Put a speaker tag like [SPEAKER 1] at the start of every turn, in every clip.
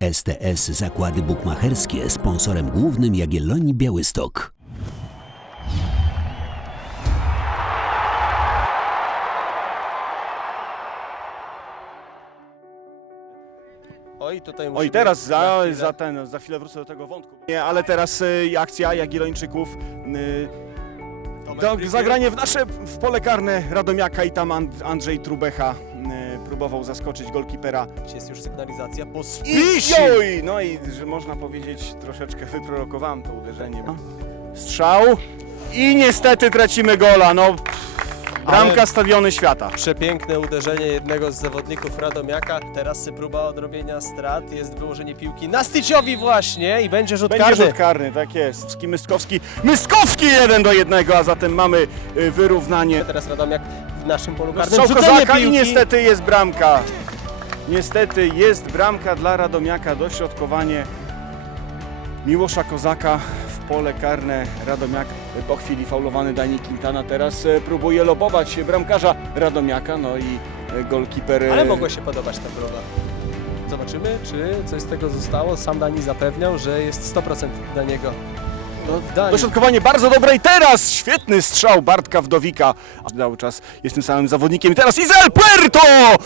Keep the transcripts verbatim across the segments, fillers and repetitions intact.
[SPEAKER 1] S T S Zakłady Bukmacherskie, sponsorem głównym Jagiellonii Białystok.
[SPEAKER 2] Oj, tutaj
[SPEAKER 3] Oj,
[SPEAKER 2] musimy
[SPEAKER 3] teraz za,
[SPEAKER 2] chwilę-
[SPEAKER 3] za, ten, za chwilę wrócę do tego wątku. Nie, ale teraz y, akcja Jagiellończyków. Y,
[SPEAKER 2] Tomek
[SPEAKER 3] do,
[SPEAKER 2] Gryfiel.
[SPEAKER 3] zagranie w nasze w pole karne Radomiaka i tam And, Andrzej Trubecha y, próbował zaskoczyć golkipera.
[SPEAKER 2] Jest już sygnalizacja po
[SPEAKER 3] I,
[SPEAKER 2] spisie.
[SPEAKER 3] oj, no i że można powiedzieć, troszeczkę wyprorokowałem to uderzenie. Strzał i niestety tracimy gola. No, pff, bramka
[SPEAKER 2] Ale-
[SPEAKER 3] Stadiony Świata.
[SPEAKER 2] Przepiękne uderzenie jednego z zawodników Radomiaka. Teraz próba odrobienia strat. Jest wyłożenie piłki na Styciowi właśnie i będzie rzut
[SPEAKER 3] Będzie
[SPEAKER 2] karny.
[SPEAKER 3] rzut karny, tak jest. Myskowski, Myskowski jeden do jednego, a zatem mamy y, wyrównanie.
[SPEAKER 2] Teraz Radomiak w naszym polu karnym.
[SPEAKER 3] Strzał
[SPEAKER 2] Rzucenie
[SPEAKER 3] Kozaka i
[SPEAKER 2] piłki.
[SPEAKER 3] niestety jest bramka. Niestety jest bramka dla Radomiaka, dośrodkowanie Miłosza Kozaka w pole karne Radomiak. Po chwili faulowany Dani Quintana teraz e, próbuje lobować bramkarza Radomiaka, no i e, golkiper... e,
[SPEAKER 2] Ale mogło się podobać ta próba. Zobaczymy, czy coś z tego zostało. Sam Dani zapewniał, że jest sto procent dla niego. No, Dani.
[SPEAKER 3] Dośrodkowanie bardzo dobre i teraz świetny strzał Bartka Wdowika. Cały czas jest tym samym zawodnikiem. I teraz Izel Puerto!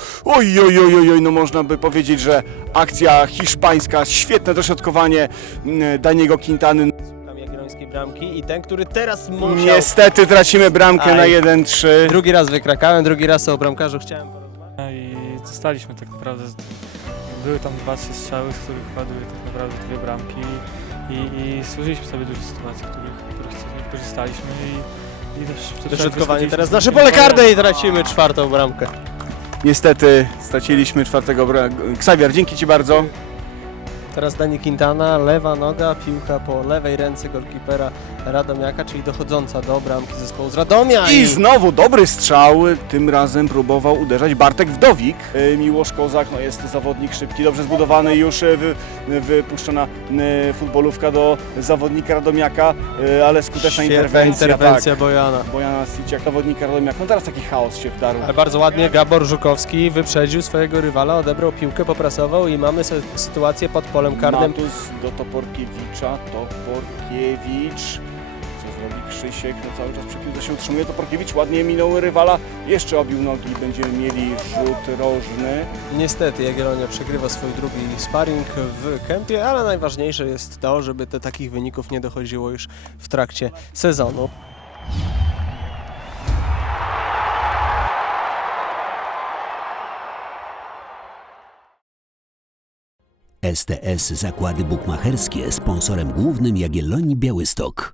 [SPEAKER 3] Oj, oj, oj, oj, oj, no można by powiedzieć, że akcja hiszpańska, świetne dośrodkowanie mm, Daniego Quintany.
[SPEAKER 2] Tam jagiellońskiej bramki i ten, który teraz musiał...
[SPEAKER 3] Niestety tracimy bramkę
[SPEAKER 2] Aj.
[SPEAKER 3] na jeden trzy.
[SPEAKER 2] Drugi raz wykrakałem, drugi raz o bramkarzu chciałem porozmawiać.
[SPEAKER 4] I zostaliśmy tak naprawdę. Były tam dwa, trzy strzały, z których padły tak naprawdę dwie bramki i, i służyliśmy sobie dużo sytuacji, których, których nie wykorzystaliśmy i, i też
[SPEAKER 2] Dośrodkowanie teraz nasze pole karne i tracimy czwartą bramkę.
[SPEAKER 3] Niestety straciliśmy czwartego bramkę. Ksawiar, dzięki Ci bardzo.
[SPEAKER 2] Teraz Dani Quintana, lewa noga, piłka po lewej ręce golkipera Radomiaka, czyli dochodząca do bramki zespołu z Radomia.
[SPEAKER 3] I znowu dobry strzał, tym razem próbował uderzać Bartek Wdowik. E, Miłosz Kozak no jest zawodnik szybki, dobrze zbudowany, już e, wy, wypuszczona e, futbolówka do zawodnika Radomiaka, e, ale skuteczna
[SPEAKER 2] Świetna
[SPEAKER 3] interwencja.
[SPEAKER 2] interwencja Bojana.
[SPEAKER 3] Tak. Bojana Siciak, zawodnika Radomiaka. No teraz taki chaos się wdarł.
[SPEAKER 2] Ale bardzo ładnie Gabor Żukowski wyprzedził swojego rywala, odebrał piłkę, poprasował i mamy sy- sytuację pod polem karnym.
[SPEAKER 3] Matus do Toporkiewicza, Toporkiewicz. Co zrobi Krzysiek? No cały czas przy piłce się utrzymuje. Toporkiewicz ładnie minął rywala, jeszcze obił nogi, będziemy mieli rzut rożny.
[SPEAKER 2] Niestety Jagiellonia przegrywa swój drugi sparring w Kępie, ale najważniejsze jest to, żeby do takich wyników nie dochodziło już w trakcie sezonu.
[SPEAKER 1] S T S Zakłady Bukmacherskie, sponsorem głównym Jagiellonii Białystok.